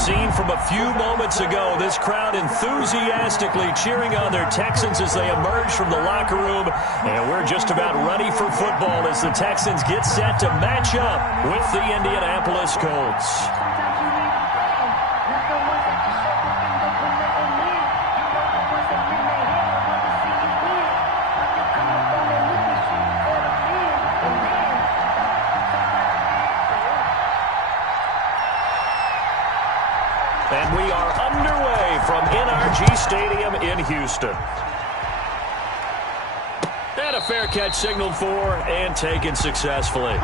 scene from a few moments ago. This crowd enthusiastically cheering on their Texans as they emerge from the locker room. And we're just about ready for football as the Texans get set to match up with the Indianapolis Colts. And we are underway from NRG Stadium in Houston. And a fair catch signaled for and taken successfully.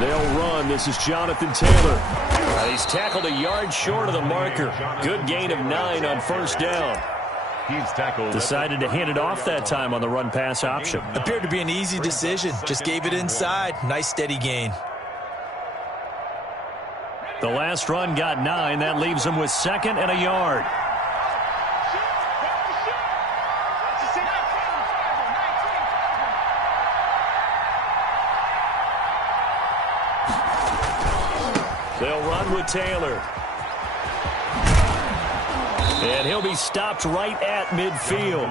They'll run. This is Jonathan Taylor. He's tackled a yard short of the marker. Good gain of 9 on first down. He's tackled. Decided to hand it off that time on the run-pass option. Appeared to be an easy decision. Just gave it inside. Nice steady gain. The last run got 9. That leaves him with 2nd and a yard. They'll run with Taylor. And he'll be stopped right at midfield.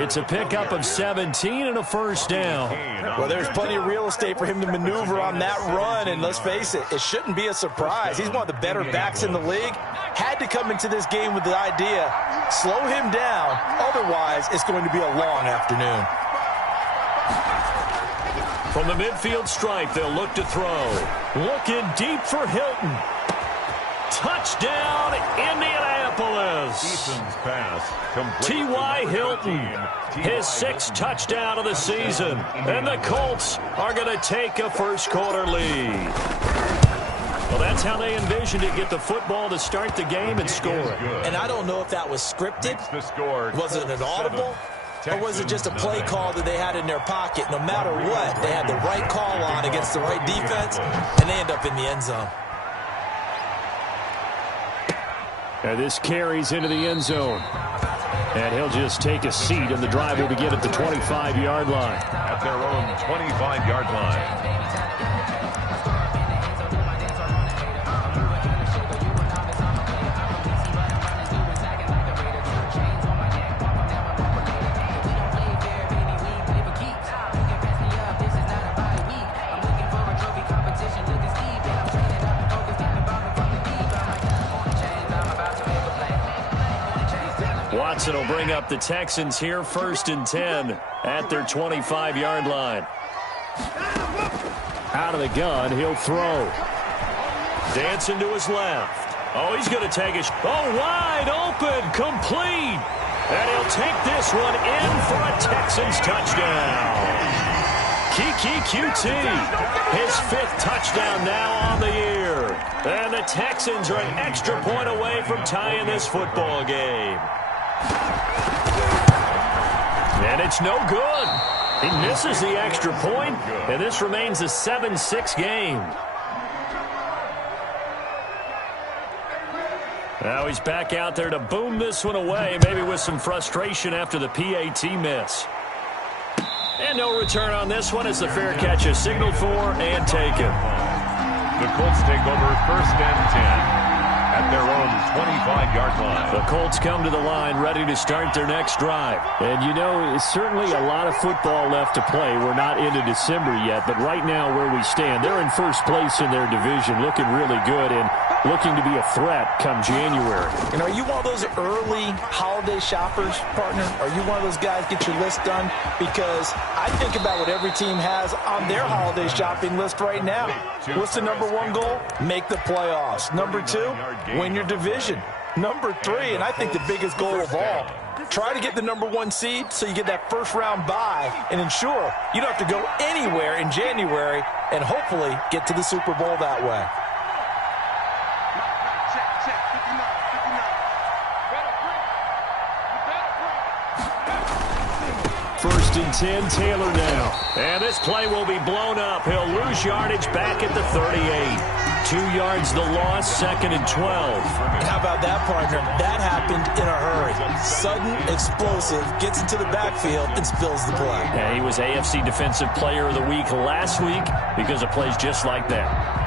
It's a pickup of 17 and a first down. Well, there's plenty of real estate for him to maneuver on that run, and let's face it, it shouldn't be a surprise. He's one of the better backs in the league. Had to come into this game with the idea, slow him down, otherwise it's going to be a long afternoon. From the midfield stripe, they'll look to throw. Looking deep for Hilton. Touchdown, Indianapolis. T.Y. Hilton, his 6th touchdown of the season. And the Colts are going to take a first-quarter lead. Well, that's how they envisioned it, get the football to start the game and score it. And I don't know if that was scripted. Was it an audible? Or was it just a play call that they had in their pocket? No matter what, they had the right call on against the right defense, and they end up in the end zone. And this carries into the end zone. And he'll just take a seat, and the drive will begin at the 25-yard line. At their own 25-yard line. Watson will bring up the Texans here, 1st and 10 at their 25-yard line. Out of the gun, he'll throw. Dancing to his left. Oh, he's going to take it. Oh, wide open, complete. And he'll take this one in for a Texans touchdown. Kiki QT, his 5th touchdown now on the year. And the Texans are an extra point away from tying this football game. And it's no good. He misses the extra point, and this remains a 7-6 game. Now he's back out there to boom this one away, maybe with some frustration after the PAT miss. And no return on this one as the fair catch is signaled for and taken. The Colts take over 1st and 10. At their own 25-yard line. The Colts come to the line ready to start their next drive. And, you know, it's certainly a lot of football left to play. We're not into December yet, but right now where we stand, they're in first place in their division, looking really good and looking to be a threat come January. And are you one of those early holiday shoppers, partner? Are you one of those guys get your list done? Because I think about what every team has on their holiday shopping list right now. What's the #1 goal? Make the playoffs. #2, win your division. #3, and I think the biggest goal of all, Try to get the #1 seed so you get that first-round bye and ensure you don't have to go anywhere in January and hopefully get to the Super Bowl that way. First and 10, Taylor now. And this play will be blown up. He'll lose yardage back at the 38. 2 yards the loss, 2nd and 12. How about that, partner? That happened in a hurry. Sudden, explosive, gets into the backfield and spills the play. Yeah, he was AFC Defensive Player of the Week last week because of plays just like that.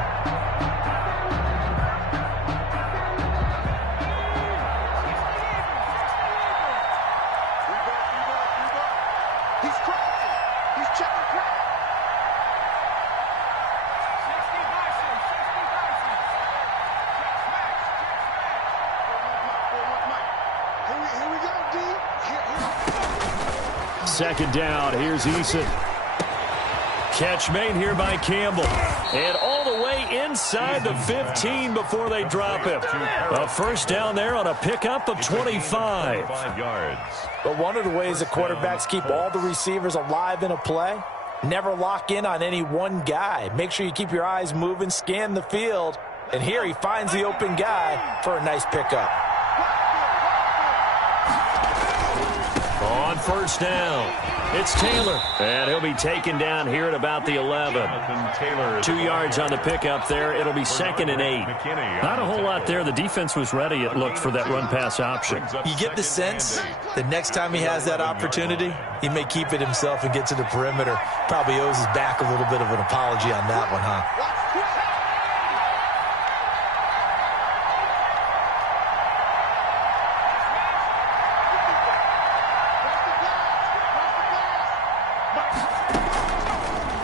Second down, here's Eason. Catch made here by Campbell. And all the way inside the 15 before they drop him. A first down there on a pickup of 25. 5 yards. But one of the ways that quarterbacks keep all the receivers alive in a play, never lock in on any one guy. Make sure you keep your eyes moving, scan the field. And here he finds the open guy for a nice pickup. On first down, it's Taylor. And he'll be taken down here at about the 11. 2 yards on the pickup there. It'll be 2nd and 8. Not a whole lot there. The defense was ready, it looked, for that run-pass option. You get the sense that next time he has that opportunity, he may keep it himself and get to the perimeter. Probably owes his back a little bit of an apology on that one, huh?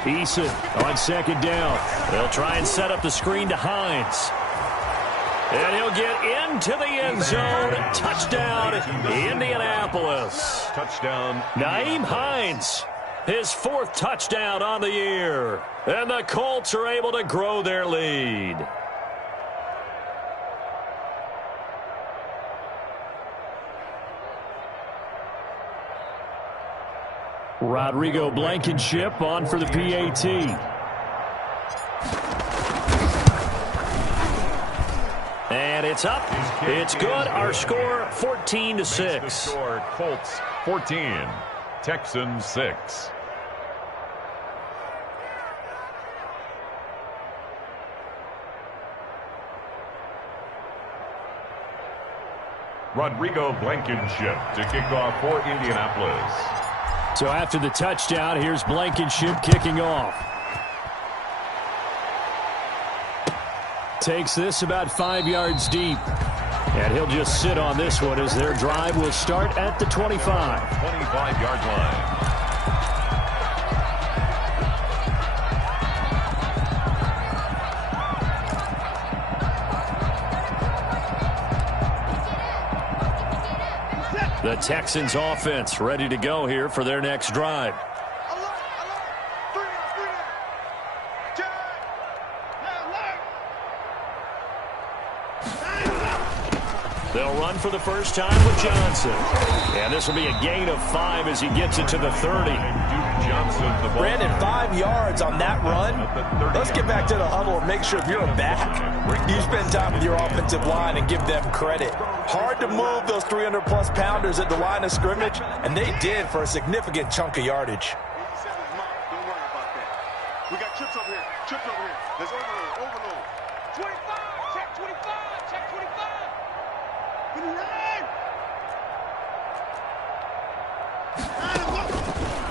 Eason on second down. They'll try and set up the screen to Hines. And he'll get into the end zone. Touchdown, Indianapolis. Touchdown. Nyheim Hines, his 4th touchdown on the year. And the Colts are able to grow their lead. Rodrigo Blankenship on for the PAT. And it's up. It's good. Our score, 14-6. Score, Colts 14, Texans 6. Rodrigo Blankenship to kick off for Indianapolis. So after the touchdown, here's Blankenship kicking off. Takes this about 5 yards deep. And he'll just sit on this one as their drive will start at the 25. 25-yard line. The Texans offense ready to go here for their next drive. They'll run for the first time with Johnson. And this will be a gain of 5 as he gets it to the 30. Brandon, 5 yards on that run. Let's get back to the huddle and make sure if you're a back, you spend time with your offensive line and give them credit. Hard to move those 300-plus pounders at the line of scrimmage, and they did for a significant chunk of yardage. Don't worry about that. We got chips over here. Chips over here. Let's overload. 25. Check 25. Check 25.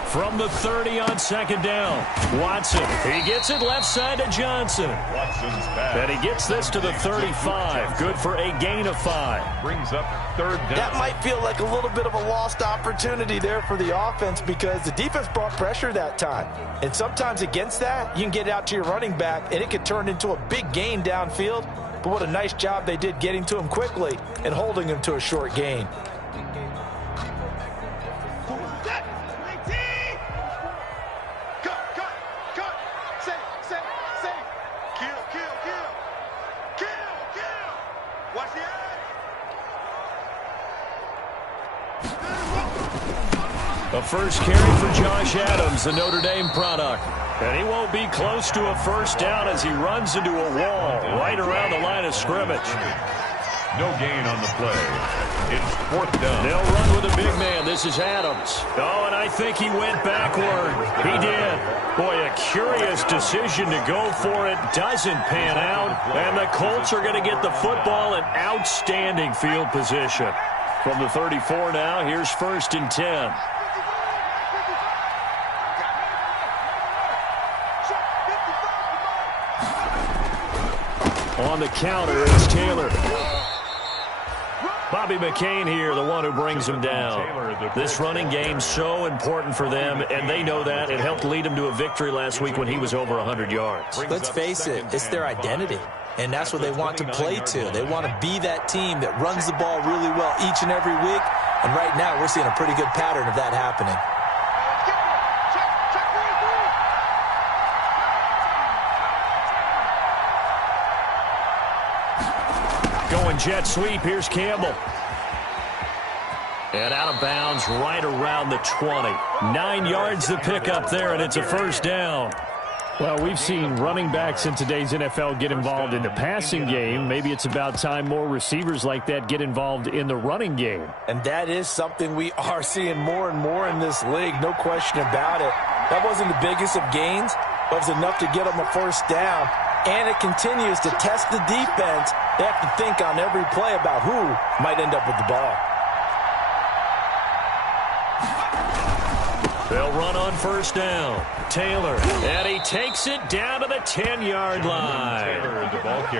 From the 30 on second down, Watson. He gets it left side to Johnson. Watson's pass. And he gets this to the 35. Good for a gain of 5. Brings up 3rd down. That might feel like a little bit of a lost opportunity there for the offense because the defense brought pressure that time. And sometimes against that, you can get out to your running back, and it could turn into a big gain downfield. But what a nice job they did getting to him quickly and holding him to a short gain. Watch the eye. A first carry for Josh Adams, the Notre Dame product. And he won't be close to a first down as he runs into a wall right around the line of scrimmage. No gain on the play. It's 4th down. They'll run with a big man. This is Adams. Oh, and I think he went backward. He did. Boy, a curious decision to go for it. Doesn't pan out. And the Colts are going to get the football in outstanding field position. From the 34 now, here's 1st and 10. On the counter, it's Taylor. Bobby McCain here, the one who brings him down. This running game's so important for them, and they know that. It helped lead them to a victory last week when he was over 100 yards. Let's face it, it's their identity, and that's what they want to play to. They want to be that team that runs the ball really well each and every week, and right now we're seeing a pretty good pattern of that happening. Going jet sweep. Here's Campbell. And out of bounds right around the 20. 9 yards to pick up there, and it's a first down. Well, we've seen running backs in today's NFL get involved in the passing game. Maybe it's about time more receivers like that get involved in the running game. And that is something we are seeing more and more in this league, no question about it. That wasn't the biggest of gains, but it was enough to get them a first down. And it continues to test the defense. They have to think on every play about who might end up with the ball. They'll run on first down. Taylor, and he takes it down to the 10-yard line.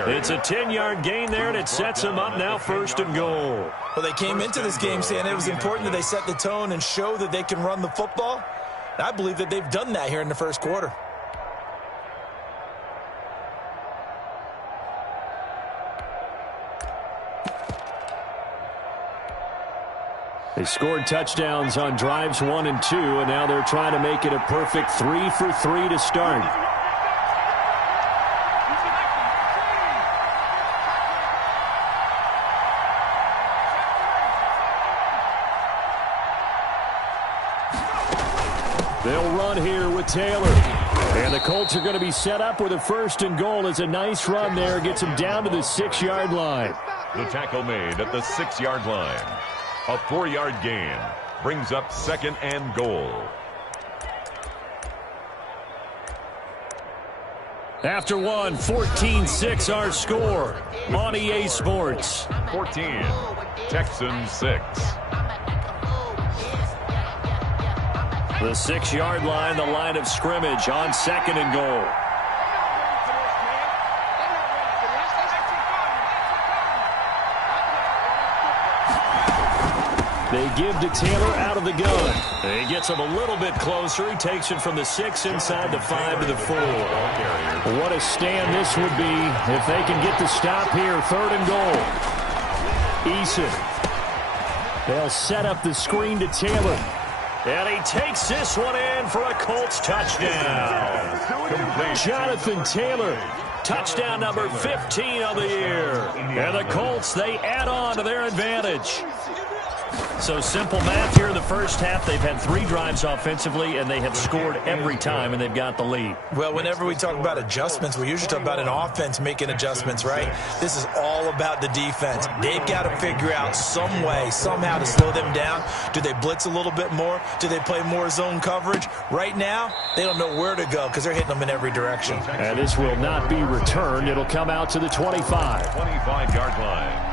It's a 10-yard gain there, and it sets him up now 1st and goal. Well, they came into this game saying it was important that they set the tone and show that they can run the football. And I believe that they've done that here in the first quarter. They scored touchdowns on drives 1 and 2, and now they're trying to make it a perfect 3 for 3 to start. They'll run here with Taylor. And the Colts are going to be set up with a 1st and goal. It's a nice run there. Gets them down to the 6-yard line. The tackle made at the 6-yard line. A 4-yard gain brings up 2nd and goal. After one, 14-6 our score on EA Sports. 14, Texans 6. The 6-yard line, the line of scrimmage on 2nd and goal. They give to Taylor out of the gun. He gets him a little bit closer. He takes it from the 6 inside the 5 to the 4. What a stand this would be if they can get the stop here. 3rd and goal. Eason. They'll set up the screen to Taylor. And he takes this one in for a Colts touchdown. Jonathan Taylor. Touchdown number 15 of the year. And the Colts, they add on to their advantage. So simple math here in the first half. They've had 3 drives offensively, and they have scored every time, and they've got the lead. Well, whenever we talk about adjustments, we usually talk about an offense making adjustments, right? This is all about the defense. They've got to figure out some way, somehow to slow them down. Do they blitz a little bit more? Do they play more zone coverage? Right now, they don't know where to go because they're hitting them in every direction. And this will not be returned. It'll come out to the 25. 25-yard line.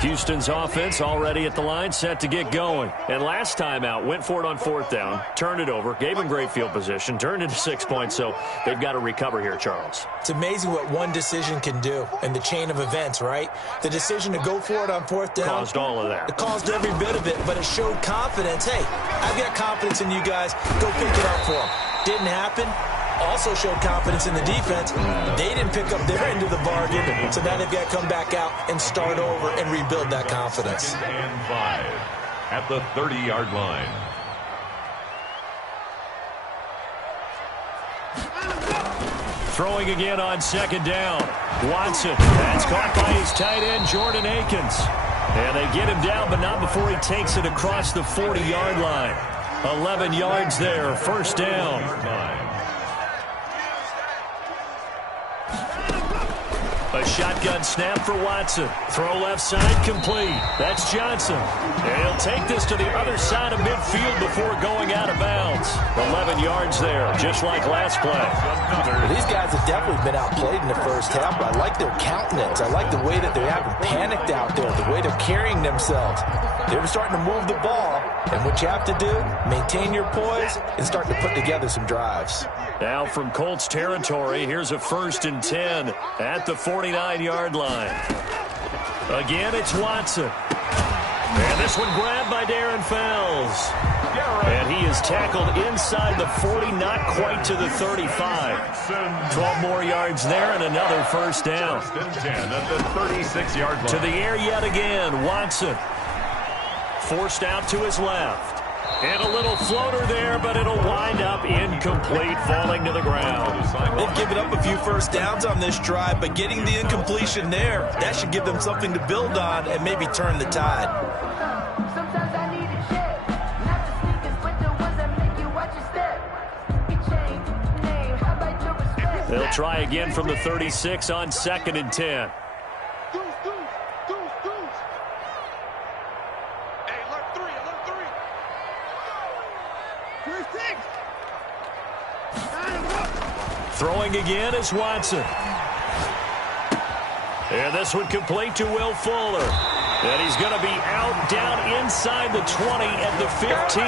Houston's offense already at the line, set to get going. And last time out, went for it on 4th down, turned it over, gave him great field position, turned into 6 points, so they've got to recover here, Charles. It's amazing what one decision can do in the chain of events, right? The decision to go for it on 4th down. Caused all of that. It caused every bit of it, but it showed confidence. Hey, I've got confidence in you guys. Go pick it up for them. Didn't happen. Also showed confidence in the defense. They didn't pick up their end of the bargain, so now they've got to come back out and start over and rebuild that confidence. 2nd and 5 at the 30-yard line. Throwing again on second down. Watson. That's caught by his tight end, Jordan Akins. And they get him down, but not before he takes it across the 40-yard line. 11 yards there, first down. A shotgun snap for Watson. Throw left side complete. That's Johnson. And he'll take this to the other side of midfield before going out of bounds. 11 yards there, just like last play. Well, these guys have definitely been outplayed in the first half, but I like their countenance. I like the way that they haven't panicked out there, the way they're carrying themselves. They're starting to move the ball, and what you have to do, maintain your poise and start to put together some drives. Now from Colts territory, here's a 1st and 10 at the 49-yard line. Again, it's Watson. And this one grabbed by Darren Fells. And he is tackled inside the 40, not quite to the 35. 12 more yards there and another first down. 10 at the 36-yard line. To the air yet again, Watson. Forced out to his left. And a little floater there, but it'll wind up incomplete, falling to the ground. They've given up a few first downs on this drive, but getting the incompletion there, that should give them something to build on and maybe turn the tide. They'll try again from the 36 on 2nd and 10. Throwing again is Watson. And this one complete to Will Fuller. And he's going to be out down inside the 20 at the 15.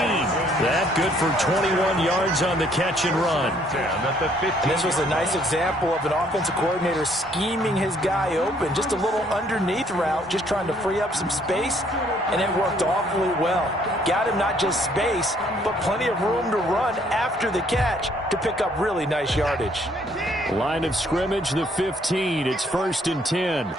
That good for 21 yards on the catch and run. And this was a nice example of an offensive coordinator scheming his guy open. Just a little underneath route, just trying to free up some space. And it worked awfully well. Got him not just space, but plenty of room to run after the catch to pick up really nice yardage. Line of scrimmage, the 15. It's 1st and 10.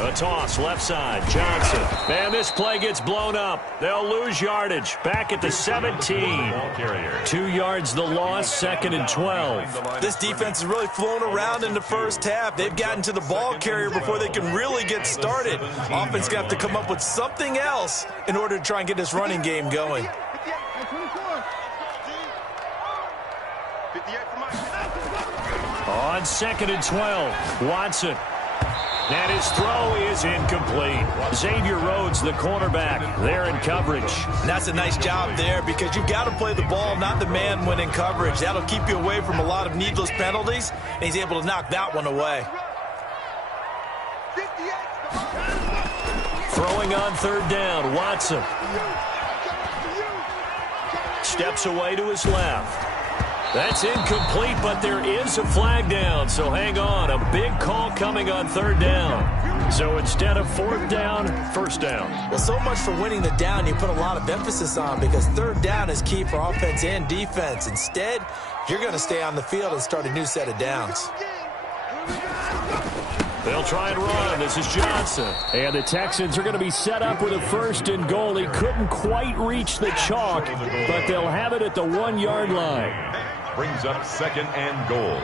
A toss, left side, Johnson. And this play gets blown up. They'll lose yardage. Back at the 17. 2 yards the loss, 2nd and 12. This defense has really flown around in the first half. They've gotten to the ball carrier before they can really get started. Offense got to come up with something else in order to try and get this running game going. On 2nd and 12, Watson. And his throw is incomplete. Xavier Rhodes, the cornerback, there in coverage. And that's a nice job there because you've got to play the ball, not the man when in coverage. That'll keep you away from a lot of needless penalties, and he's able to knock that one away. Throwing on 3rd down, Watson. Steps away to his left. That's incomplete, but there is a flag down, so hang on. A big call coming on 3rd down. So instead of 4th down, 1st down. Well, so much for winning the down you put a lot of emphasis on because 3rd down is key for offense and defense. Instead, you're going to stay on the field and start a new set of downs. They'll try and run. This is Johnson. And the Texans are going to be set up with a 1st and goal. He couldn't quite reach the chalk, but they'll have it at the 1-yard line. Brings up 2nd and goal.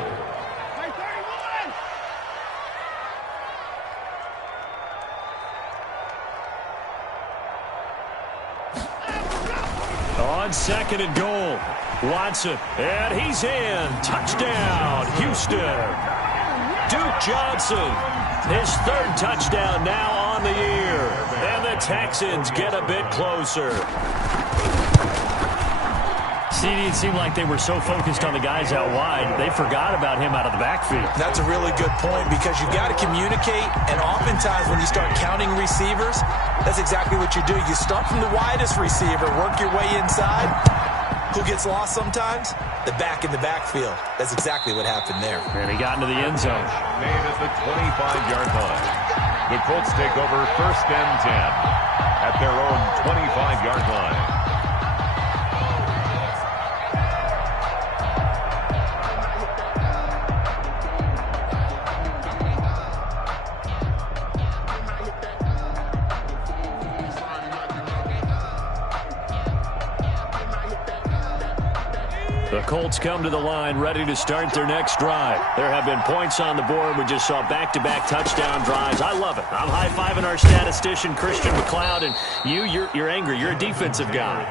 On 2nd and goal, Watson. And he's in. Touchdown, Houston. Duke Johnson, his 3rd touchdown now on the year. And the Texans get a bit closer. It seemed like they were so focused on the guys out wide, they forgot about him out of the backfield. That's a really good point because you've got to communicate, and oftentimes when you start counting receivers, that's exactly what you do. You start from the widest receiver, work your way inside. Who gets lost sometimes? The back in the backfield. That's exactly what happened there. And he got into the end zone. Made at the 25-yard line. The Colts take over 1st and 10 at their own 25-yard line. The Colts come to the line ready to start their next drive. There have been points on the board. We just saw back-to-back touchdown drives. I love it. I'm high-fiving our statistician, Christian McLeod, and you're angry. You're a defensive guy.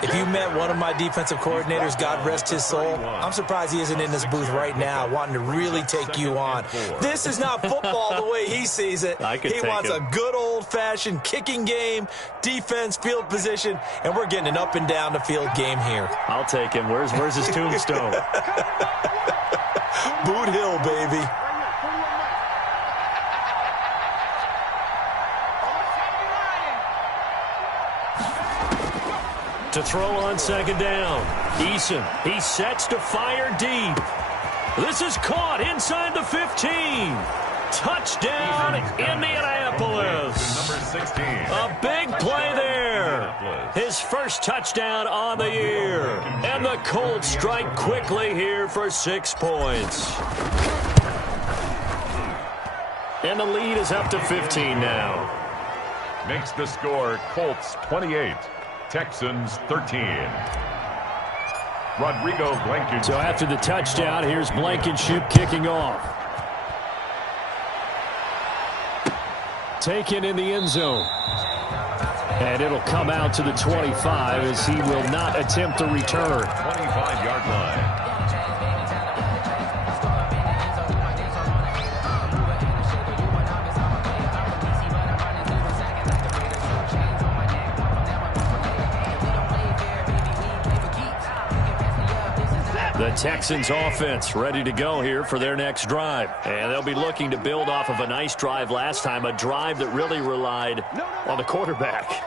If you met one of my defensive coordinators, God rest his soul, I'm surprised he isn't in this booth right now wanting to really take you on. This is not football the way he sees it. He wants a good old-fashioned kicking game, defense, field position, and we're getting an up-and-down-the-field game here. I'll take him. Where's his tombstone? Boot Hill, baby. To throw on second down. Eason, he sets to fire deep. This is caught inside the 15. Touchdown, Indianapolis. Number 16. A big play there. His first touchdown on the year. And the Colts strike quickly here for 6 points. And the lead is up to 15 now. Makes the score Colts 28, Texans 13. Rodrigo Blankenship. So after the touchdown, here's Blankenship kicking off. Taken in the end zone. And it'll come out to the 25 as he will not attempt to return. 25-yard line. The Texans offense ready to go here for their next drive. And they'll be looking to build off of a nice drive last time, a drive that really relied on the quarterback.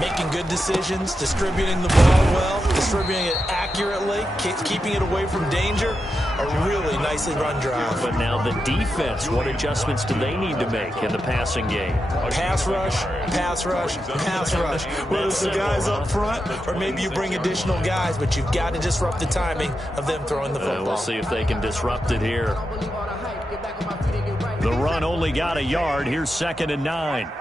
Making good decisions, distributing the ball well, distributing it accurately, keeping it away from danger. A really nicely run drive. But now the defense, what adjustments do they need to make in the passing game? Pass rush, pass rush, pass rush. Whether it's the guys up front or maybe you bring additional guys, but you've got to disrupt the timing of them throwing the football. We'll see if they can disrupt it here. The run only got a yard. Here's 2nd and 9.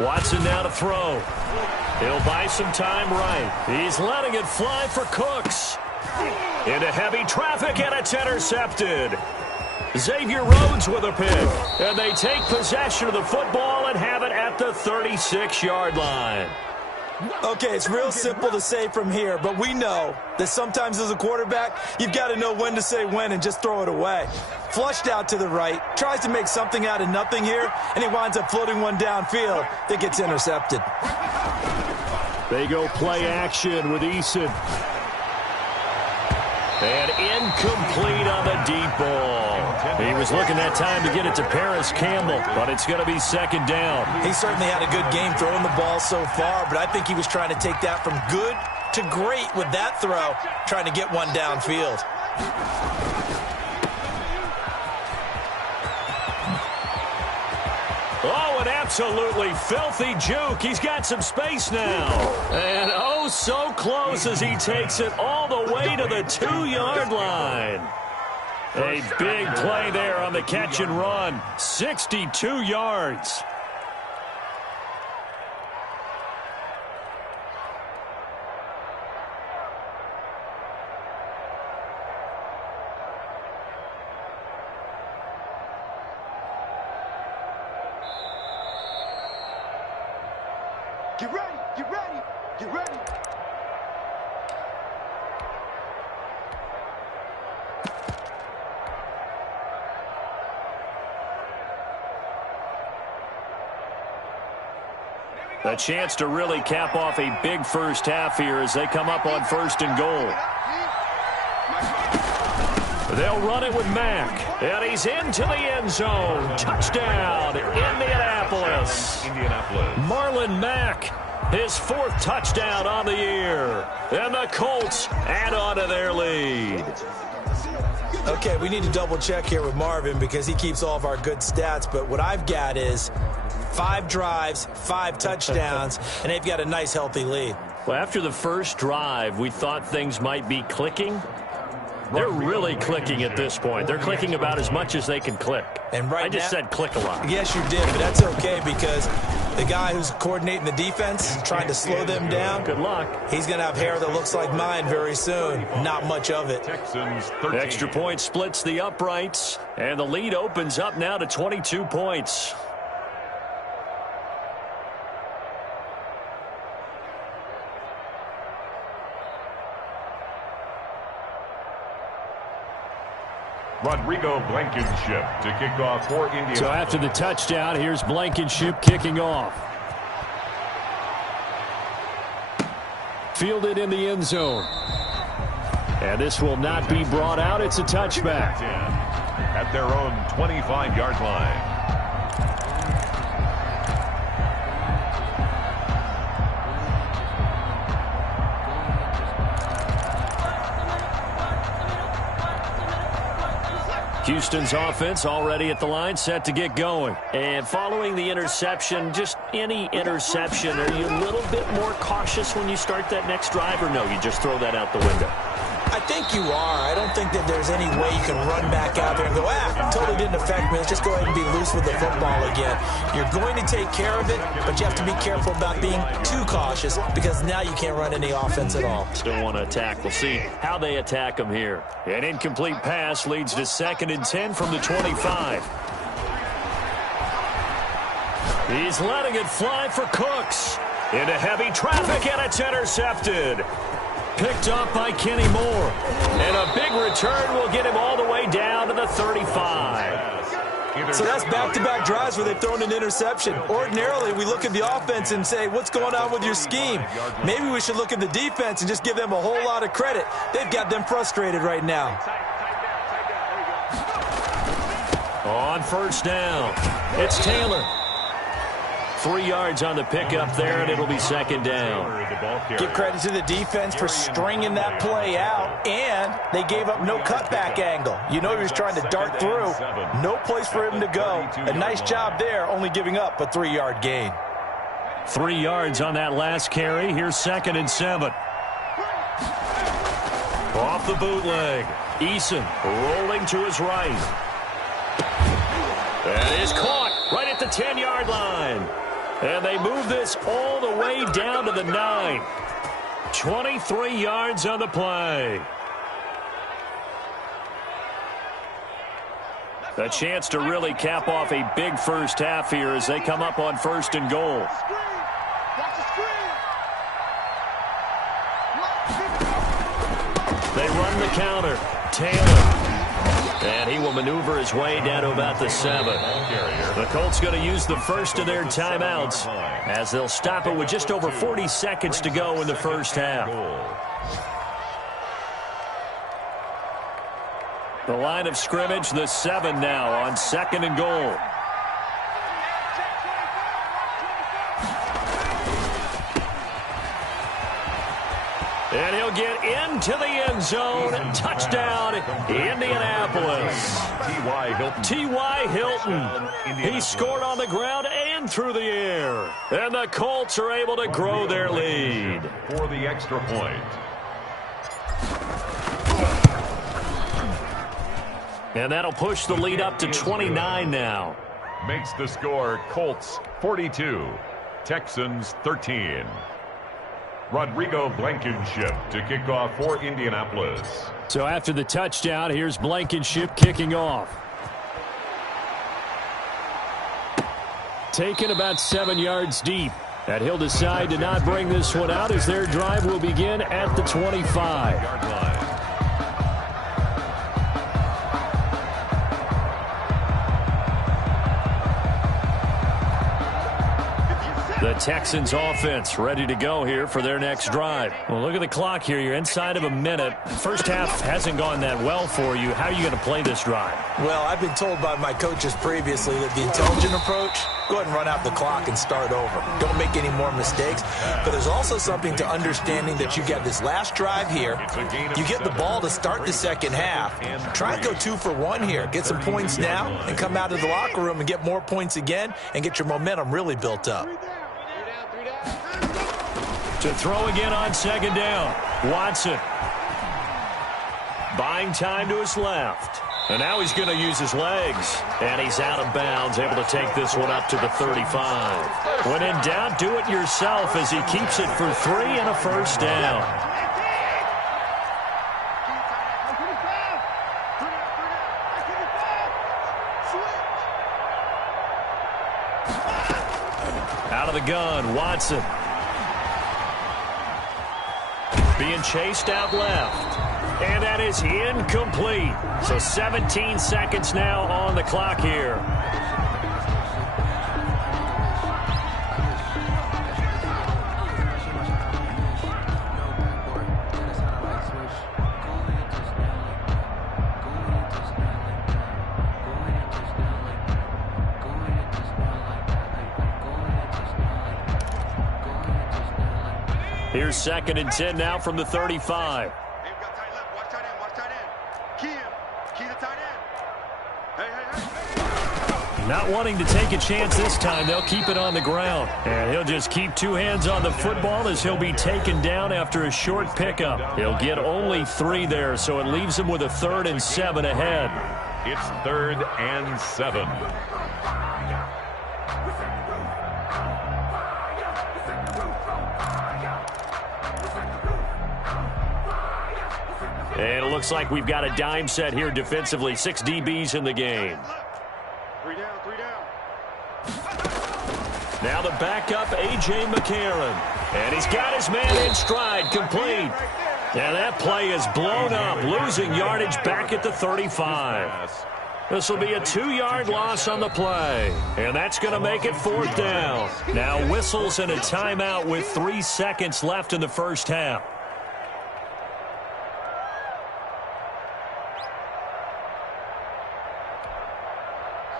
Watson now to throw. He'll buy some time right. He's letting it fly for Cooks. Into heavy traffic, and it's intercepted. Xavier Rhodes with a pick. And they take possession of the football and have it at the 36-yard line. Okay, it's real simple to say from here, but we know that sometimes as a quarterback, you've got to know when to say when and just throw it away. Flushed out to the right, tries to make something out of nothing here, and he winds up floating one downfield that gets intercepted. They go play action with Eason. And incomplete on the deep ball. He was looking that time to get it to Paris Campbell, but it's going to be 2nd down. He certainly had a good game throwing the ball so far, but I think he was trying to take that from good to great with that throw, trying to get one downfield. Oh, an absolutely filthy juke. He's got some space now. And oh, so close as he takes it all the way to the 2-yard line. A big play there on the catch and run. 62 yards. Get ready, get ready, get ready. A chance to really cap off a big first half here as they come up on 1st and goal. They'll run it with Mack, and he's into the end zone. Touchdown, Indianapolis. Marlon Mack, his 4th touchdown on the year. And the Colts add on to their lead. Okay, we need to double check here with Marvin because he keeps all of our good stats, but what I've got is 5 drives, 5 touchdowns, and they've got a nice, healthy lead. Well, after the first drive, we thought things might be clicking. They're really clicking at this point. They're clicking about as much as they can click. And I just said click a lot. Yes, you did, but that's okay because The guy who's coordinating the defense, trying to slow them down. Good luck. He's going to have hair that looks like mine very soon. Not much of it. Texans 13. Extra point splits the uprights, and the lead opens up now to 22 points. Rodrigo Blankenship to kick off for Indiana. So after the touchdown, here's Blankenship kicking off. Fielded in the end zone. And this will not be brought out. It's a touchback. At their own 25-yard line. Houston's offense already at the line, set to get going. And following the interception, just any interception, are you a little bit more cautious when you start that next drive, or no, you just throw that out the window? I think you are. I don't think that there's any way you can run back out there and go, totally didn't affect me. Let's just go ahead and be loose with the football again. You're going to take care of it, but you have to be careful about being too cautious because now you can't run any offense at all. Still want to attack. We'll see how they attack them here. An incomplete pass leads to 2nd and 10 from the 25. He's letting it fly for Cooks. Into heavy traffic, and it's intercepted. Picked up by Kenny Moore. And a big return will get him all the way down to the 35. So that's back-to-back drives where they've thrown an interception. Ordinarily, we look at the offense and say, what's going on with your scheme? Maybe we should look at the defense and just give them a whole lot of credit. They've got them frustrated right now. On first down, it's Taylor. 3 yards on the pickup there, and it'll be 2nd down. Give credit to the defense for stringing that play out, and they gave up no cutback angle. You know he was trying to dart through. No place for him to go. A nice job there, only giving up a 3-yard gain. 3 yards on that last carry. Here's 2nd and 7. Off the bootleg. Eason rolling to his right. That is caught right at the 10-yard line. And they move this all the way down to the 9. 23 yards on the play. A chance to really cap off a big first half here as they come up on 1st and goal. They run the counter. Taylor. And he will maneuver his way down to about the 7. The Colts going to use the first of their timeouts as they'll stop it with just over 40 seconds to go in the first half. The line of scrimmage, the 7 now on 2nd and goal. And he'll get into the end zone. Touchdown, Indianapolis. T.Y. Hilton. He scored on the ground and through the air. And the Colts are able to grow their lead. For the extra point. And that'll push the lead up to 29 now. Makes the score Colts 42, Texans 13. Rodrigo Blankenship to kick off for Indianapolis. So after the touchdown, here's Blankenship kicking off. Taken about 7 yards deep. And he'll decide to not bring this one out as their drive will begin at the 25-yard line. The Texans offense ready to go here for their next drive. Well, look at the clock here. You're inside of a minute. First half hasn't gone that well for you. How are you going to play this drive? Well, I've been told by my coaches previously that the intelligent approach, go ahead and run out the clock and start over. Don't make any more mistakes. But there's also something to understanding that you got this last drive here. You get the ball to start the second half. Try and go 2 for 1 here. Get some points now and come out of the locker room and get more points again and get your momentum really built up. To throw again on 2nd down. Watson. Buying time to his left. And now he's going to use his legs. And he's out of bounds, able to take this one up to the 35. When in doubt, do it yourself as he keeps it for 3 and a first down. Out of the gun, Watson. Being chased out left. And that is incomplete. So 17 seconds now on the clock here. Here's 2nd and 10 now from the 35. Not wanting to take a chance this time, they'll keep it on the ground. And he'll just keep 2 hands on the football as he'll be taken down after a short pickup. He'll get only 3 there, so it leaves him with a 3rd and 7 ahead. It's 3rd and 7. And it looks like we've got a dime set here defensively. 6 DBs in the game. 3 down, 3 down. Now the backup, A.J. McCarron. And he's got his man in stride, complete. And that play is blown up, losing yardage back at the 35. This will be a 2-yard loss on the play. And that's going to make it 4th down. Now whistles and a timeout with 3 seconds left in the first half.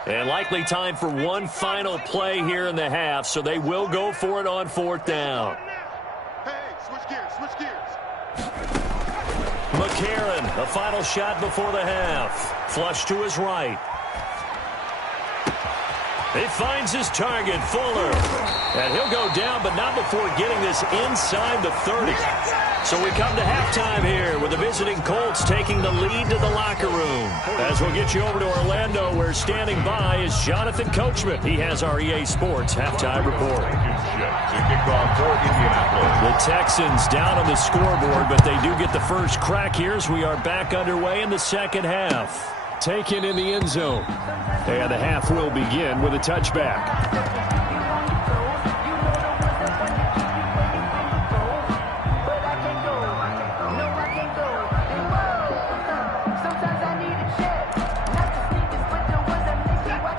And likely time for one final play here in the half, so they will go for it on 4th down. Hey, switch gears, switch gears. McCarron, a final shot before the half. Flush to his right. He finds his target, Fuller. And he'll go down, but not before getting this inside the 30. So we come to halftime here with the visiting Colts taking the lead to the locker room. As we'll get you over to Orlando, where standing by is Jonathan Coachman. He has our EA Sports halftime report. The Texans down on the scoreboard, but they do get the first crack here as we are back underway in the second half. Taken in the end zone. And the half will begin with a touchback.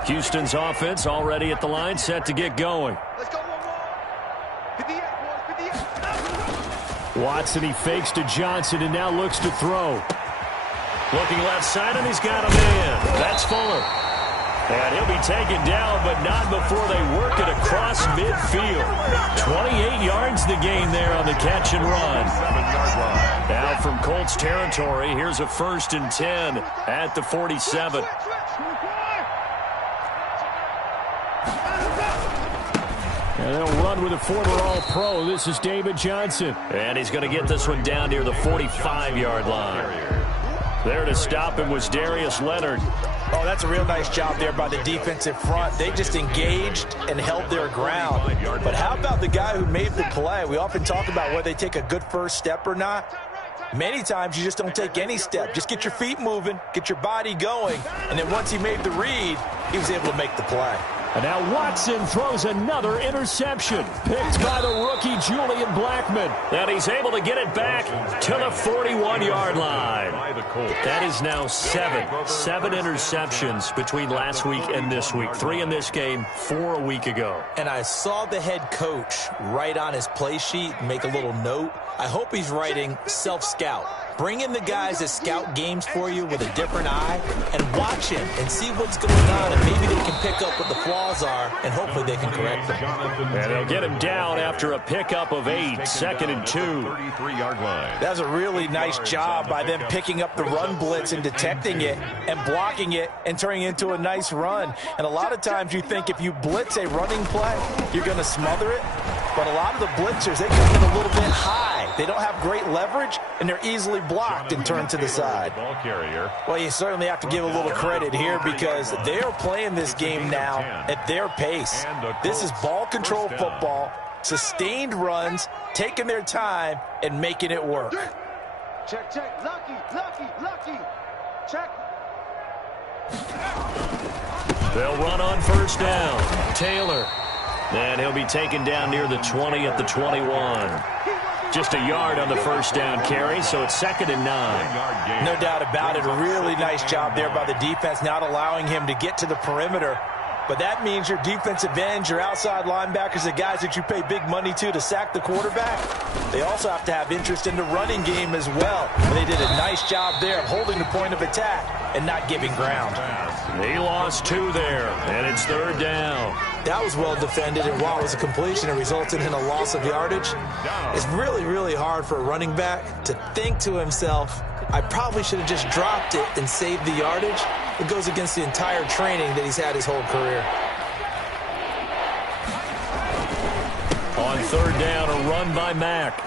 Houston's offense already at the line, set to get going. Let's go, 1-1. 58, boys, 58. Watson, he fakes to Johnson and now looks to throw. Looking left side, and he's got a man. That's Fuller. And he'll be taken down, but not before they work it across midfield. 28 yards the gain there on the catch and run. 7-yard line. Now from Colts territory, here's a 1st and 10 at the 47. And they'll run with a former All-Pro. This is David Johnson. And he's going to get this one down near the 45-yard line. There to stop him was Darius Leonard. Oh, that's a real nice job there by the defensive front. They just engaged and held their ground. But how about the guy who made the play? We often talk about whether they take a good first step or not. Many times you just don't take any step. Just get your feet moving, get your body going, and then once he made the read, he was able to make the play. And now Watson throws another interception. Picked by the rookie Julian Blackmon. And he's able to get it back to the 41-yard line. That is now 7 interceptions between last week and this week. 3 in this game, 4 a week ago. And I saw the head coach write on his play sheet, make a little note. I hope he's writing self-scout. Bring in the guys that scout games for you with a different eye and watch him and see what's going on, and maybe they can pick up what the flaws are, and hopefully they can correct them. And they'll get him down after a pickup of 8, 2nd and 2. 33-yard line. That's a really nice job by them picking up the run blitz and detecting it and blocking it and turning it into a nice run. And a lot of times you think if you blitz a running play, you're going to smother it. but a lot of the blitzers, they come in a little bit high. They don't have great leverage, and they're easily blocked and turned to the side. Ball carrier. Well, you certainly have to give a little credit here because they're playing this game now at their pace. This is ball control football, sustained runs, taking their time, and making it work. Check, check. Lucky. Check. They'll run on first down. Taylor. And he'll be taken down near the 20 at the 21. Just a yard on the first down carry, so it's 2nd and 9. No doubt about it. A really nice job there by the defense, not allowing him to get to the perimeter. But that means your defensive ends, your outside linebackers, the guys that you pay big money to sack the quarterback, they also have to have interest in the running game as well. And they did a nice job there of holding the point of attack and not giving ground. He lost 2 there, and it's 3rd down. That was well defended, and while it was a completion, it resulted in a loss of yardage. It's really, really hard for a running back to think to himself, I probably should have just dropped it and saved the yardage. It goes against the entire training that he's had his whole career. On 3rd down, a run by Mack.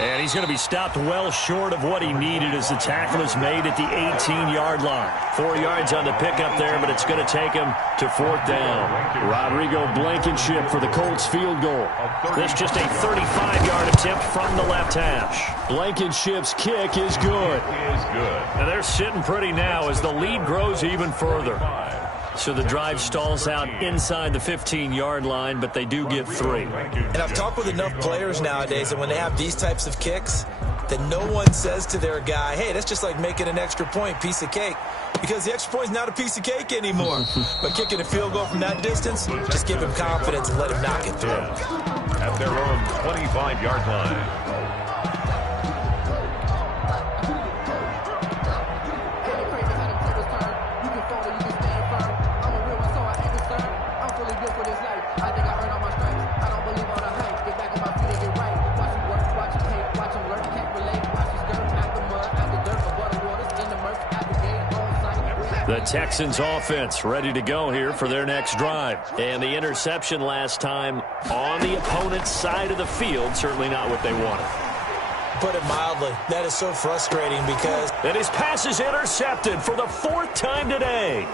And he's going to be stopped well short of what he needed as the tackle is made at the 18-yard line. 4 yards on the pickup there, but it's going to take him to 4th down. Rodrigo Blankenship for the Colts field goal. This just a 35-yard attempt from the left hash. Blankenship's kick is good. And they're sitting pretty now as the lead grows even further. So the drive stalls out inside the 15-yard line, but they do get 3. And I've talked with enough players nowadays that when they have these types of kicks, that no one says to their guy, hey, that's just like making an extra point, piece of cake. Because the extra point is not a piece of cake anymore. But kicking a field goal from that distance, just give him confidence and let him knock it through. At their own 25-yard line. The Texans offense ready to go here for their next drive. And the interception last time on the opponent's side of the field, certainly not what they wanted. Put it mildly, that is so frustrating because... And his pass is intercepted for the 4th time today.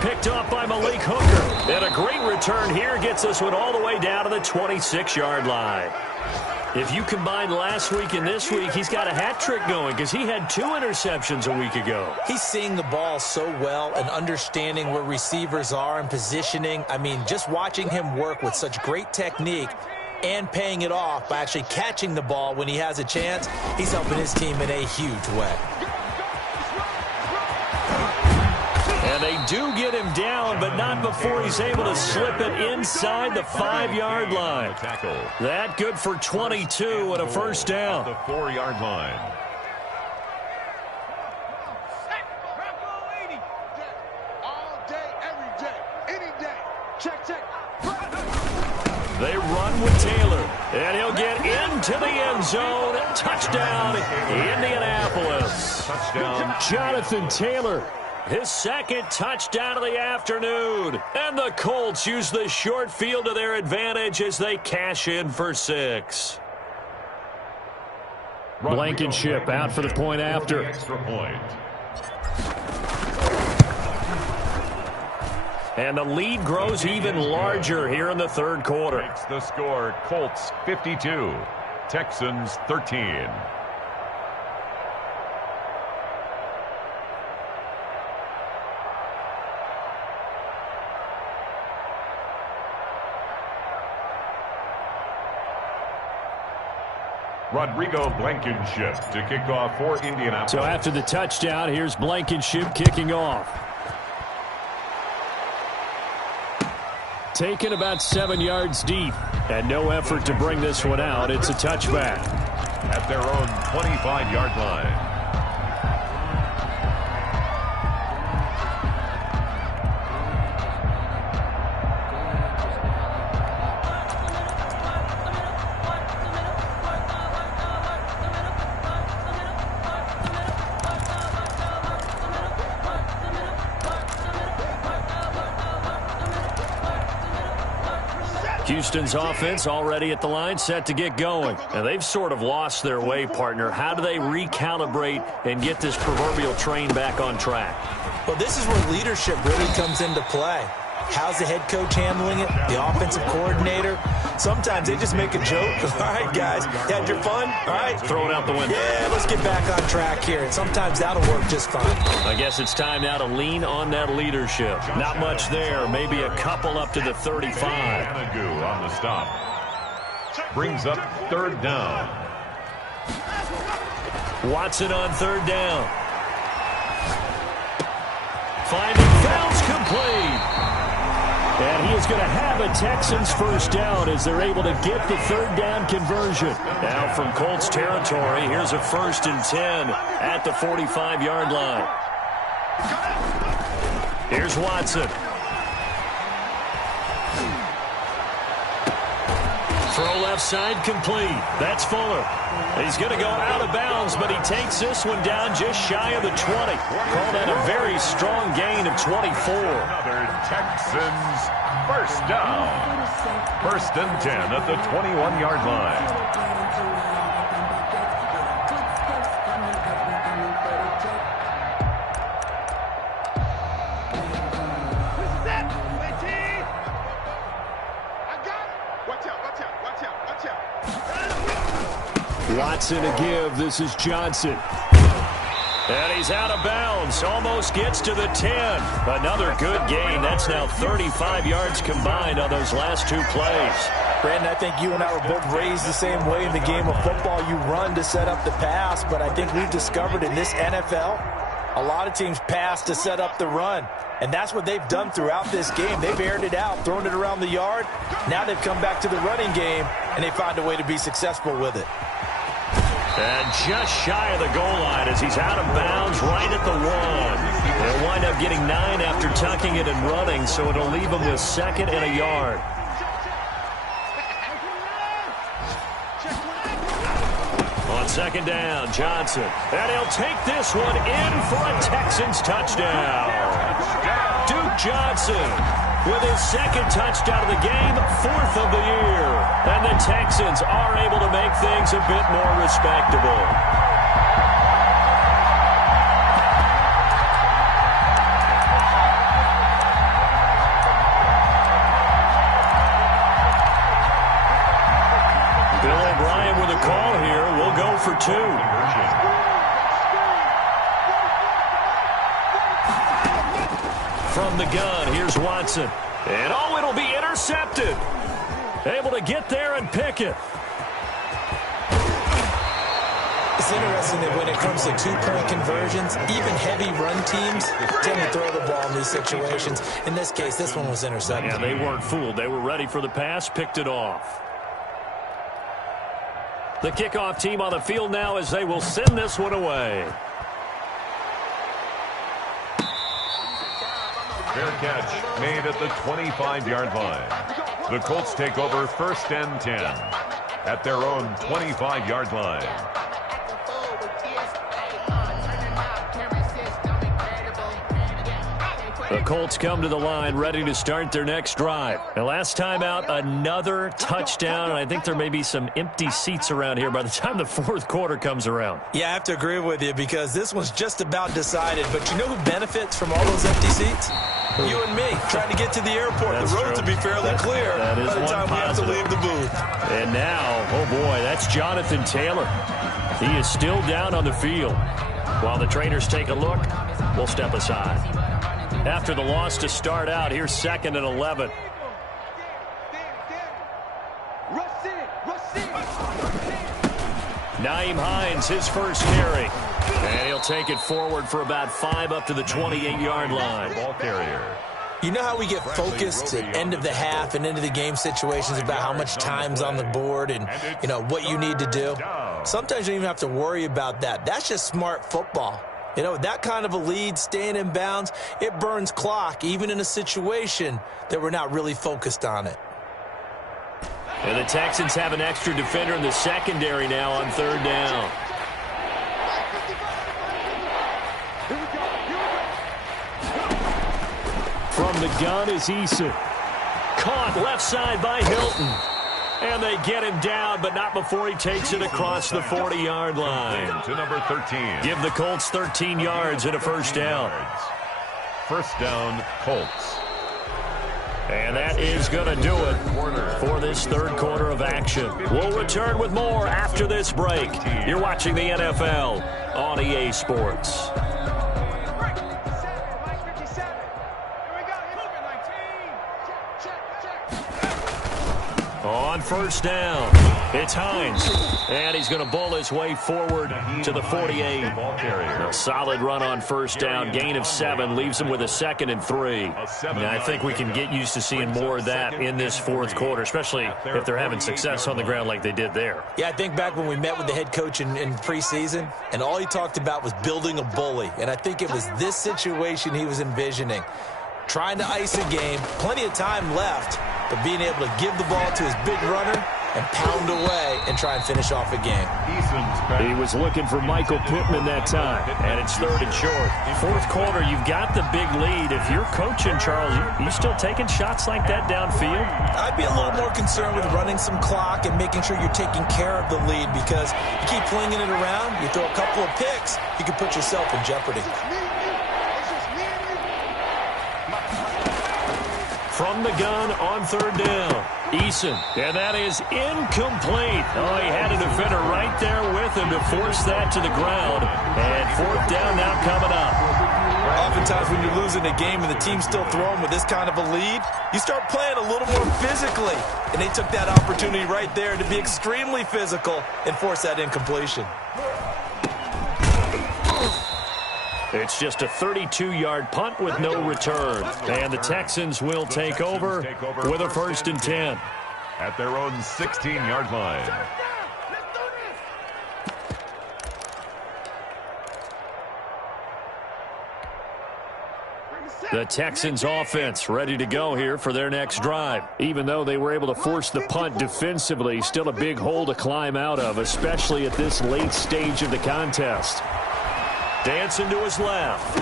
Picked off by Malik Hooker. And a great return here gets this one all the way down to the 26-yard line. If you combine last week and this week, he's got a hat trick going because he had 2 interceptions a week ago. He's seeing the ball so well and understanding where receivers are and positioning. I mean, just watching him work with such great technique and paying it off by actually catching the ball when he has a chance, he's helping his team in a huge way. And they do get him down, but not before he's able to slip it inside the 5-yard line. That good for 22 and a first down. The 4-yard line. All day, every day, any day. Check, check. They run with Taylor, and he'll get into the end zone. Touchdown, Indianapolis. Touchdown, Jonathan Taylor. His 2nd touchdown of the afternoon. And the Colts use the short field to their advantage as they cash in for 6. Blankenship out for the point after. Extra point. And the lead grows even larger here in the 3rd quarter. Makes the score Colts 52, Texans 13. Rodrigo Blankenship to kick off for Indianapolis. So after the touchdown, here's Blankenship kicking off. Taken about 7 yards deep, and no effort to bring this one out. It's a touchback. At their own 25-yard line. Houston's offense already at the line, set to get going. And they've sort of lost their way, partner. How do they recalibrate and get this proverbial train back on track? Well, this is where leadership really comes into play. How's the head coach handling it? The offensive coordinator? Sometimes they just make a joke. All right, guys, you had your fun? All right. Throw it out the window. Yeah, let's get back on track here. And sometimes that'll work just fine. I guess it's time now to lean on that leadership. Not much there. Maybe a couple up to the 35. Anagu on the stop. Brings up third down. Watson on third down. Finding Fouls complete. And he is going to have a Texans first down as they're able to get the third down conversion. Now from Colts territory, here's a 1st and 10 at the 45-yard line. Here's Watson. Throw left side complete. That's Fuller. He's going to go out of bounds, but he takes this one down just shy of the 20. Call that a very strong gain of 24. Another Texans first down. 1st and 10 at the 21-yard line. Watson to give. This is Johnson. And he's out of bounds. Almost gets to the 10. Another good gain. That's now 35 yards combined on those last two plays. Brandon, I think you and I were both raised the same way in the game of football. You run to set up the pass, but I think we've discovered in this NFL, a lot of teams pass to set up the run. And that's what they've done throughout this game. They've aired it out, thrown it around the yard. Now they've come back to the running game, and they find a way to be successful with it. And just shy of the goal line as he's out of bounds right at the 1. They'll wind up getting 9 after tucking it and running, so it'll leave them with 2nd and a yard. On 2nd down, Johnson. And he'll take this one in for a Texans touchdown. Duke Johnson with his 2nd touchdown of the game, 4th of the year. And the Texans are able to make things a bit more respectable. Bill O'Brien with a call here. We'll go for 2. From the gun, here's Watson. And oh, it'll be intercepted. Able to get there and pick it. It's interesting that when it comes to two-point conversions, even heavy run teams tend to throw the ball in these situations. In this case, this one was intercepted. Yeah, they weren't fooled. They were ready for the pass, picked it off. The kickoff team on the field now as they will send this one away. Fair catch made at the 25-yard line. The Colts take over 1st and 10 at their own 25-yard line. The Colts come to the line ready to start their next drive. And last time out, another touchdown. And I think there may be some empty seats around here by the time the 4th quarter comes around. Yeah, I have to agree with you because this one's just about decided. But you know who benefits from all those empty seats? You and me, trying to get to the airport. That's the roads true. will be fairly clear that is by the time we have to positive. leave the booth. And now, oh boy, that's Jonathan Taylor. He is still down on the field. While the trainers take a look, we'll step aside. After the loss to start out, here's 2nd and 11. Nyheim Hines, his first carry. And he'll take it forward for about 5 up to the 28-yard line. Ball carrier. You know how we get focused at end of the half and into the game situations about how much time's on the board and, you know, what you need to do? Sometimes you don't even have to worry about that. That's just smart football. You know, that kind of a lead, staying in bounds, it burns clock, even in a situation that we're not really focused on it. And the Texans have an extra defender in the secondary now on 3rd down. From the gun is Eason. caught left side by Hilton. And they get him down, but not before he takes it across the 40-yard line. To number 13. Give the Colts 13 yards and a first down. First down, Colts. And that is going to do it for this third quarter of action. We'll return with more after this break. You're watching the NFL on EA Sports. On first down, it's Hines, and he's going to bull his way forward to the 48. A solid run on first down, gain of 7, leaves him with a 2nd and 3. Now, I think we can get used to seeing more of that in this fourth quarter, especially if they're having success on the ground like they did there. Yeah, I think back when we met with the head coach in preseason, and all he talked about was building a bully, and I think it was this situation he was envisioning. Trying to ice a game, plenty of time left, but being able to give the ball to his big runner and pound away and try and finish off a game. He was looking for Michael Pittman that time, and it's 3rd and short. Fourth quarter, you've got the big lead. If you're coaching, Charles, you still taking shots like that downfield? I'd be a little more concerned with running some clock and making sure you're taking care of the lead, because you keep flinging it around, you throw a couple of picks, you can put yourself in jeopardy. From the gun on 3rd down, Eason, and that is incomplete. Oh, he had a defender right there with him to force that to the ground. And 4th down now coming up. Oftentimes when you're losing a game and the team's still throwing with this kind of a lead, you start playing a little more physically. And they took that opportunity right there to be extremely physical and force that incompletion. It's just a 32-yard punt with no return. And the Texans will take over with a 1st and 10. At their own 16-yard line. The Texans offense ready to go here for their next drive. Even though they were able to force the punt defensively, still a big hole to climb out of, especially at this late stage of the contest. Dancing to his left.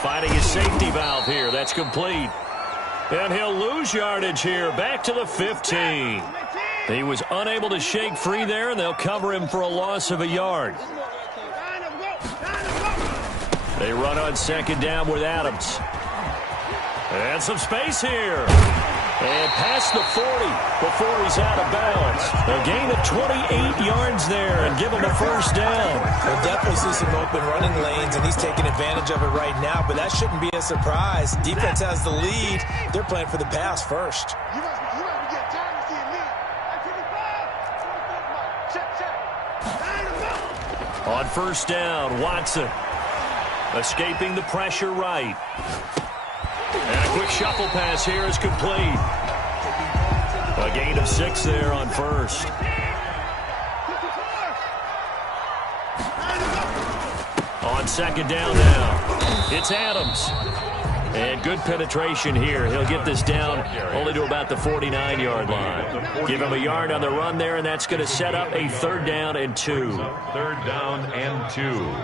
Finding his safety valve here. That's complete. And he'll lose yardage here. Back to the 15. He was unable to shake free there, and they'll cover him for a loss of a yard. They run on 2nd down with Adams. And some space here. And past the 40 before he's out of bounds. A gain of 28 yards there and give him a 1st down. We'll definitely see some open running lanes, and he's taking advantage of it right now, but that shouldn't be a surprise. Defense has the lead. They're playing for the pass first. On 1st down, Watson escaping the pressure right. And a quick shuffle pass here is complete. A gain of 6 there on 1st. On 2nd down now, it's Adams. And good penetration here. He'll get this down only to about the 49-yard line. Give him a yard on the run there, and that's going to set up a 3rd down and 2. 3rd down and 2.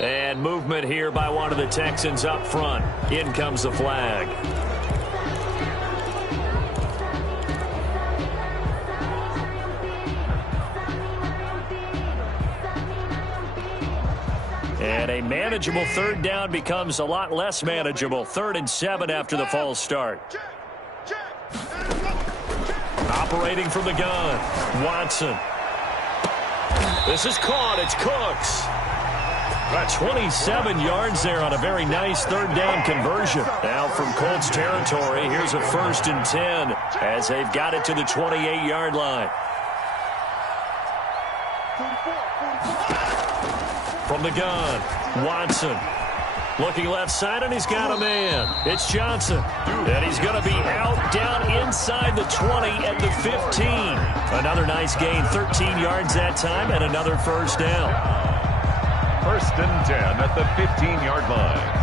And movement here by one of the Texans up front. In comes the flag. And a manageable 3rd down becomes a lot less manageable. 3rd and 7 after the false start. Operating from the gun, Watson. This is caught. It's Cooks. 27 yards there on a very nice 3rd down conversion. Now from Colts territory, here's a 1st and 10 as they've got it to the 28-yard line. From the gun, Watson. Looking left side, and he's got a man. It's Johnson. And he's going to be out down inside the 20 at the 15. Another nice gain, 13 yards that time, and another 1st down. 1st and 10 at the 15-yard line.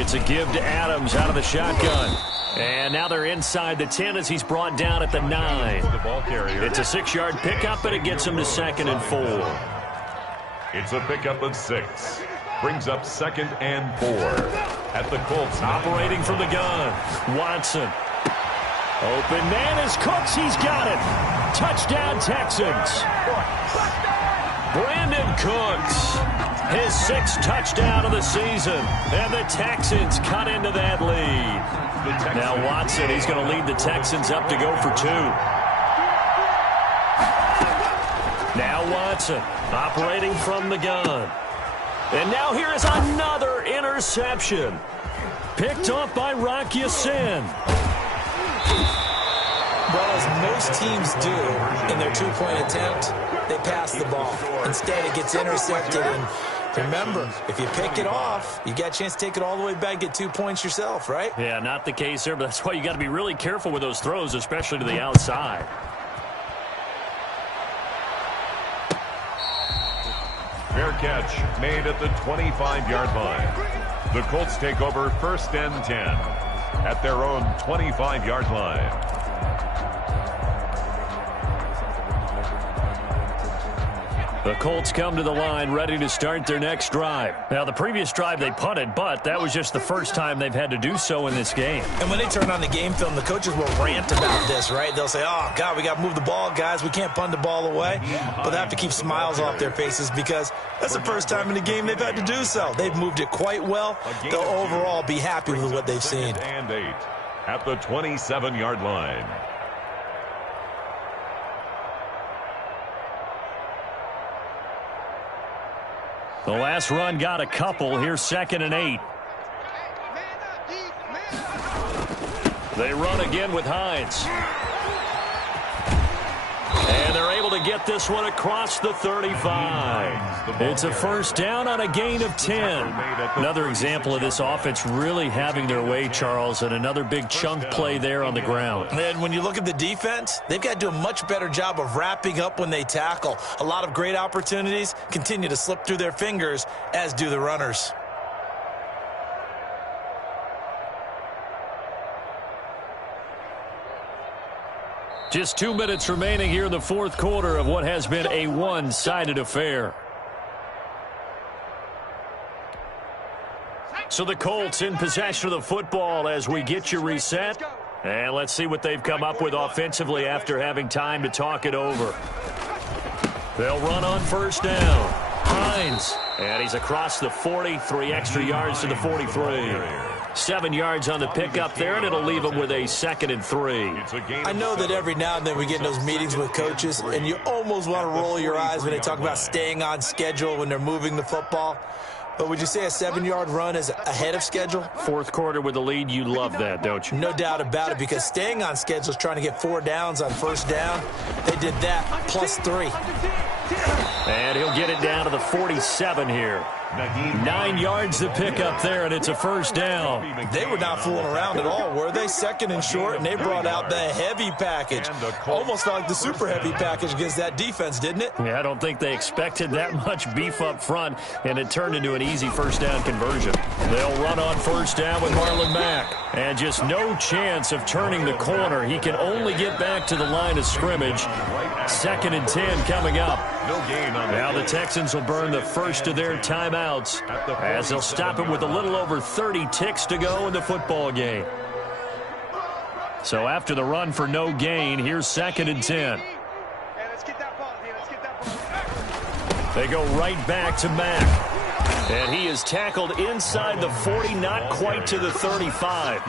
It's a give to Adams out of the shotgun. And now they're inside the 10 as he's brought down at the 9. The ball carrier. It's a 6-yard pickup, and it gets him to 2nd and 4. It's a pickup of 6. Brings up 2nd and 4 at the Colts. Operating from the gun, Watson. Open man is Cooks. He's got it. Touchdown, Texans. Brandon Cooks, his 6th touchdown of the season. And the Texans cut into that lead. Now Watson, he's going to lead the Texans up to go for 2. Now Watson, operating from the gun. And now here is another interception. Picked off by Rock Ya-Sin. Well, as most teams do in their 2-point attempt, they pass the ball. Instead, it gets intercepted. And remember, if you pick it off, you got a chance to take it all the way back, get 2 points yourself, right? Yeah, not the case there, but that's why you got to be really careful with those throws, especially to the outside. Fair catch made at the 25-yard line. The Colts take over 1st and 10 at their own 25-yard line. The Colts come to the line ready to start their next drive. Now, the previous drive they punted, but that was just the first time they've had to do so in this game. And when they turn on the game film, the coaches will rant about this, right? They'll say, oh, God, we got to move the ball, guys. We can't punt the ball away. But they have to keep smiles off their faces because that's the first time in the game they've had to do so. They've moved it quite well. They'll overall be happy with what they've seen. 2nd and 8 at the 27-yard line. The last run got a couple. Here's 2nd and 8. They run again with Hines. And they're able to get this one across the 35. It's a 1st down on a gain of 10. Another example of this offense really having their way, Charles, and another big chunk play there on the ground. And when you look at the defense, they've got to do a much better job of wrapping up when they tackle. A lot of great opportunities continue to slip through their fingers, as do the runners. Just 2 minutes remaining here in the 4th quarter of what has been a one-sided affair. So the Colts in possession of the football as we get you reset. And let's see what they've come up with offensively after having time to talk it over. They'll run on 1st down. Hines. And he's across the 40, 3 extra yards to the 43. 7 yards on the pickup there, and it'll leave them with a 2nd and 3. I know that every now and then we get in those meetings with coaches, and you almost want to roll your eyes when they talk about staying on schedule when they're moving the football. But would you say a 7-yard run is ahead of schedule? 4th quarter with the lead, you love that, don't you? No doubt about it, because staying on schedule is trying to get 4 downs on 1st down. They did that, plus 3. And he'll get it down to the 47 here. 9 yards to pick up there, and it's a 1st down. They were not fooling around at all, were they? 2nd and short, and they brought out the heavy package. Almost felt like the super heavy package against that defense, didn't it? Yeah, I don't think they expected that much beef up front, and it turned into an easy 1st down conversion. They'll run on 1st down with Marlon Mack. And just no chance of turning the corner. He can only get back to the line of scrimmage. 2nd and 10 coming up. Now the Texans will burn the first of their timeouts as they'll stop him with a little over 30 ticks to go in the football game. So after the run for no gain, here's 2nd and 10. They go right back to Mack. And he is tackled inside the 40, not quite to the 35.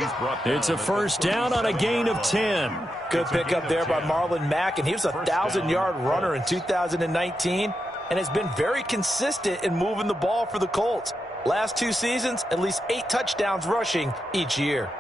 It's a 1st down on a gain of 10. Good pickup there by Marlon Mack, and he was a 1,000-yard runner in 2019 and has been very consistent in moving the ball for the Colts. Last 2 seasons, at least 8 touchdowns rushing each year.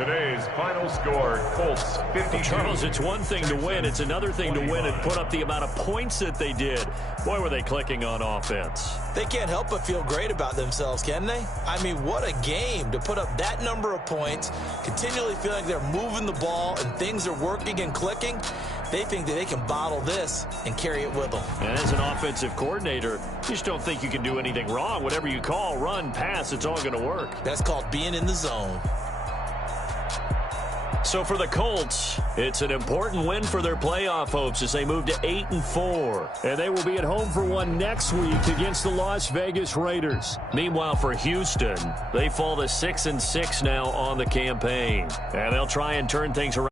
Today's final score, Colts 52. Charles, it's one thing to win. It's another thing to win and put up the amount of points that they did. Boy, were they clicking on offense. They can't help but feel great about themselves, can they? I mean, what a game to put up that number of points, continually feel like they're moving the ball and things are working and clicking. They think that they can bottle this and carry it with them. And as an offensive coordinator, you just don't think you can do anything wrong. Whatever you call, run, pass, it's all going to work. That's called being in the zone. So for the Colts, it's an important win for their playoff hopes as they move to 8-4. And they will be at home for one next week against the Las Vegas Raiders. Meanwhile, for Houston, they fall to 6-6 now on the campaign. And they'll try and turn things around.